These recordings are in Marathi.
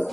So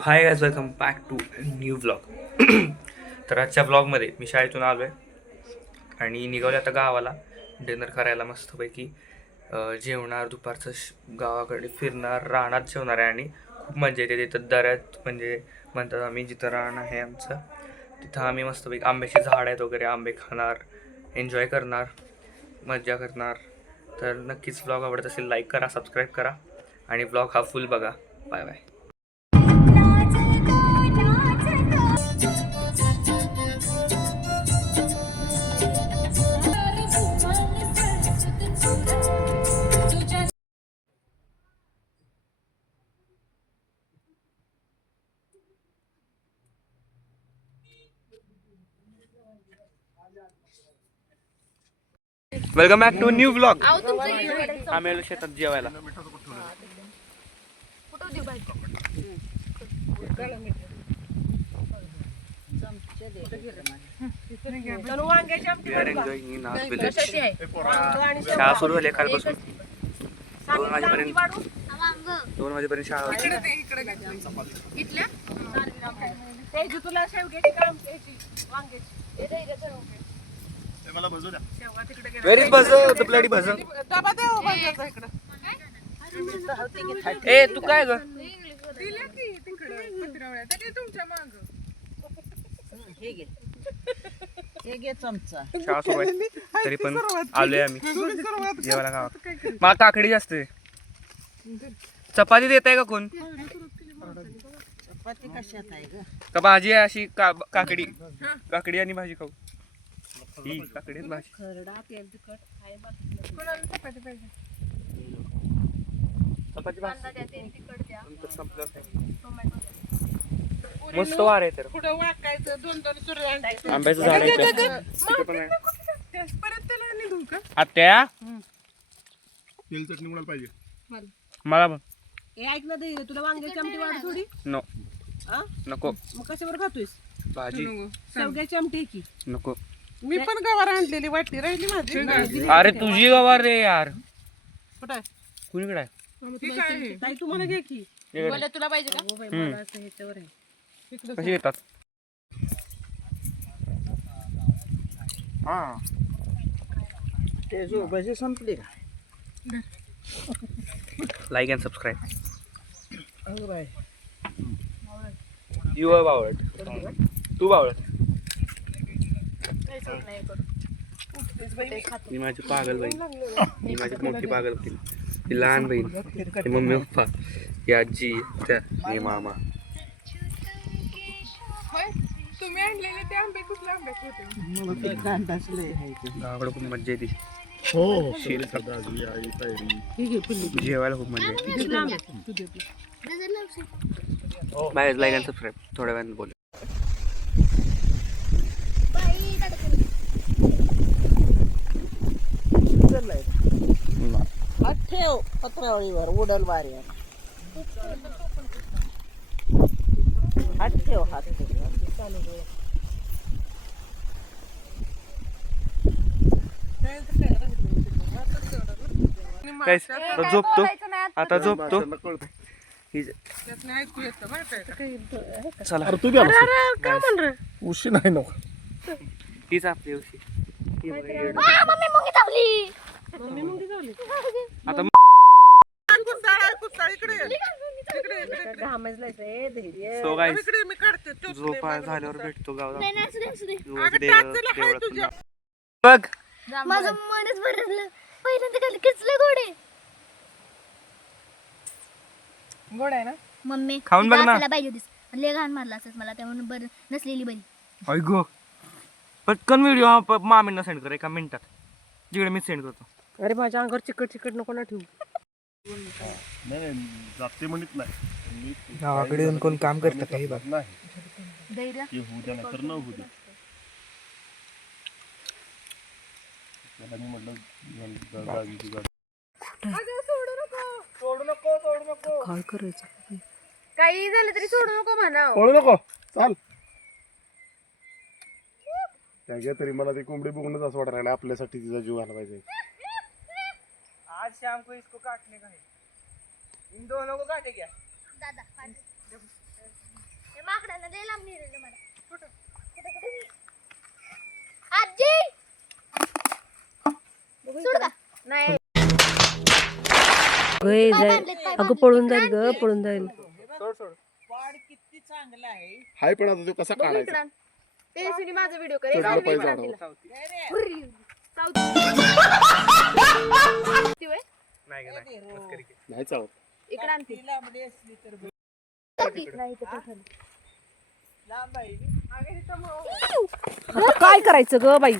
hi guys, welcome back to new vlog. तर आजच्या व्लॉगमध्ये मी शाळेतून आलो आहे आणि निघाले आता गावाला डिनर करायला मस्तपैकी. जेवणार दुपारचं गावाकडे फिरणार, रानात जेवणार आहे आणि खूप मजा येते तिथं. दऱ्यात म्हणजे म्हणतात आम्ही, जिथं रान आहे आमचं तिथं आम्ही मस्तपैकी आंब्याची झाड आहेत वगैरे, आंबे खाणार, एन्जॉय करणार, मजा करणार. तर नक्कीच व्लॉग आवडत असेल लाईक करा, सबस्क्राईब करा आणि व्लॉग हा फुल बघा. Bye bye. Welcome back to new vlog. आम्ही आलो शेतात जेवायला. शाळा सुरू झाली कालपासून. 2 वाजेपर्यंत शाळा होती. Where is buzzer? The bloody buzzer. ए तू काय ग? शाळा सुरू आहे तरी पण आलोय आम्ही जेवायला गावात. मला काकडी जास्त आहे. चपाती देत आहे का कोण? का भाजी आहे अशी काकडी? काकडी आणि भाजी खाऊ. ही काकडी भाजी. मस्त वार आहे तर. आंब्याचं झाड आहे. आत्या तेल चटणी कोणाला पाहिजे? मला पण ऐक ना दे, तुला वांग्याची आमटी वाढ थोडी. नो नको. मग कशावर खातोयस? भाजी शेवग्याची आमटी की नको. मी पण गवार आणलेली वाटली राहिली माझी. अरे तुझी गवार रे यार. कुठं कुणीकडे आहे? ताई तुम्हाला घे की. तुला पाहिजे का? ह्याच्यावर आहे. कशी येतात? हा ते जो भाजी संपली का? Like and subscribe. हो बाय. यू आर बावळट. तू बावळट. ही माझी पागल बहीण. ही माझी मोठी पागल बहीण. ही लहान बहीण. ही मम्मी पप्पा. ही आजी. हे मामा. तुम्ही आणलेले ते आंबे कुठले आंबे होते? मला ते कांदाचले आहे. गावाकडे खूप मज्जा येते. हो शीर जेवायला खूप मजा येते. बाय. Like and subscribe. थोड्या वेळाने बोलू. ठेव पत्रावळीवर उडल वारी. हात ठेव, हात ठेव. काय झोपतो आता, झोपतो. चला तू उशी नाही नको. हीच आपली उशी. आता सो गाईस, झोपा झाल्यावर भेटतो गावात. बघ माझं मनच भरलं. पहिल्यांदा खाल्लं किचलं गोड आहे. गोड आहे ना. मम्मी खाऊन बघ ना. असायला पाहिजे होतीस. लय घाण मारला असत मला त्यामुळे बरं नसलेली बरी. ऐगो पटकन व्हिडिओ मामींना सेंड कर 1 मिनिटात. जिकडे मी सेंड करतो. अरे माझ्या अंगावर चिकट नको ना ठेवू. नाही जाते म्हणत नाही. गावाकडे येऊन कोण काम करतं काही बघ. नाही धैर्य. ते होऊ द्या नाही तर न होऊ द्या. त्याला मी म्हटलं गावी गाडी. अगं, सोडू नको. सोडू नको. काय करायचं? काही झालं तरी सोडू नको म्हणा. पळू नको चाल. त्या तरी मला ते कोंबडी बघूनच असं वाटायला लागलं आपल्यासाठी तिचा जीव घाला पाहिजे. आज शाम को इसको काटने का है. इन दोनों को काटे क्या? दादा हे माकडानं लय लांब नेलेलं मला. कुठं? आजी सोड का? नाही. पाय बांधलेत, पाय अगं पळून जाईल ग, पळून जाईल. सोड. हाय पण आता तो कसा काढायचा. तेजस्विनी माझा व्हिडिओ करे. चढलं पाहिजे झाडावर. नाही का नाही. मस्करी केली. नाही चालत. इकडे आणते. आता काय करायचं ग बाई?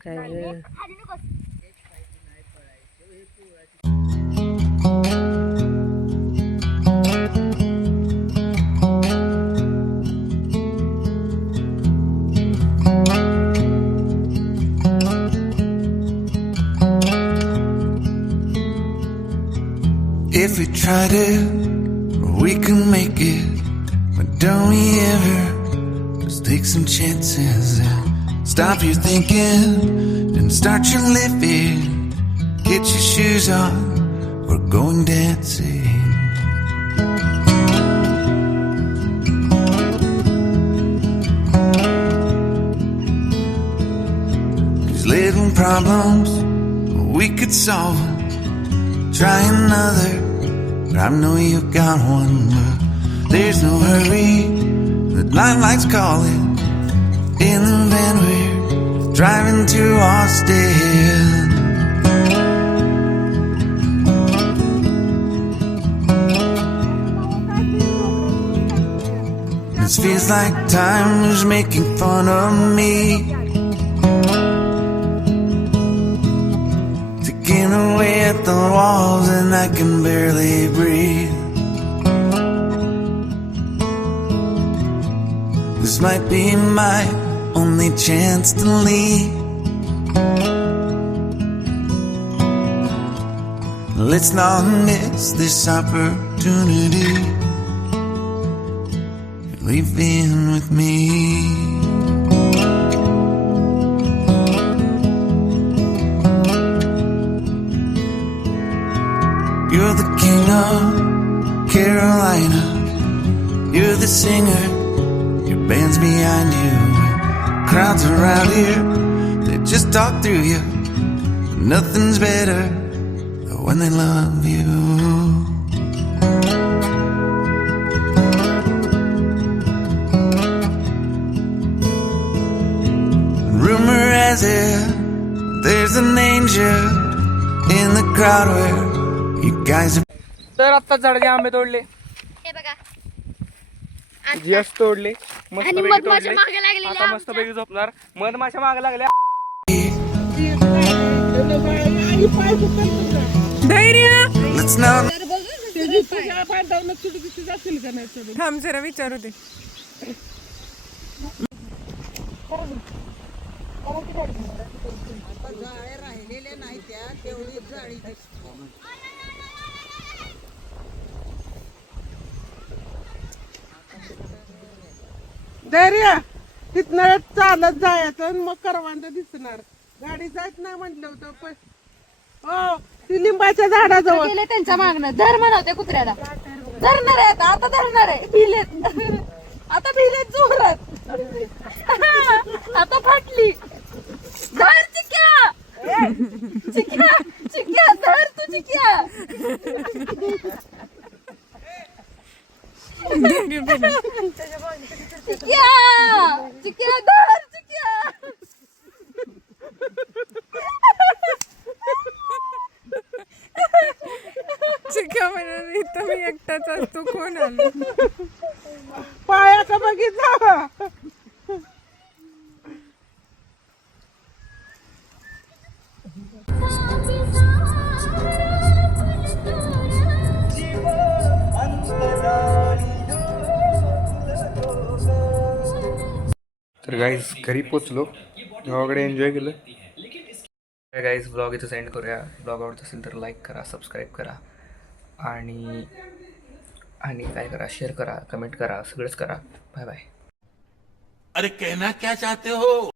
काय ग? खाली नकोस. If we try to, we can make it. But don't we ever just take some chances and stop your thinking and start your living. Get your shoes on, we're going dancing. These little problems, we could solve them. Try another, but I know you got one. But there's no hurry, the lifelight's calling. In the van we're driving to Austin. This feels like time is making fun of me. Taking away at the walls and I can barely breathe. This might be my only chance to leave. Let's not miss this opportunity. You're leaving with me. You're the king of Carolina. You're the singer. Your band's behind you. Crowds around here, they just talk through you. Nothing's better than when they love you. Rumor has it there's an angel in the crowd where you guys are. तर आता झाडाचे आंबे तोडले. हे बघा जस्ट तोडले. आणि मस्त मधमाशा मागे लागलेल्या आता मस्त पैकी झोपणार. मधमाशा मागे लागल्या. धैर्य. Let's not थांब जरा विचारू दे. धैर्य तिथनं चालत जायचं आणि मग करवंद दिसणार. गाडी जात नाही म्हटलं होतं पण हो ती लिंबाच्या झाडाजवळ गेले त्यांच्या मागणं. धर म्हणवते कुत्र्याला. धरणार आहे आता धरणार आहे. भिलेत आता भिलेत जोरात. आता फाटली. धर चिक्या. चिक्या चिक्या धर तू चिक्या. चिक्या चिक्या धर चिक्या. चिक्या म्हणून इथं मी एकटाच असतो, कोण आलं? पायाचं बघितलं. तर गाईज घरी पोचलो, गावाकडे एन्जॉय केलं. गाईज ब्लॉग इथं सेंड करूया. ब्लॉग आवडत असेल तर लाईक करा, सबस्क्राईब करा आणि काय करा, शेअर करा, कमेंट करा, सगळंच करा. Bye bye. अरे कहना क्या चाहते हो?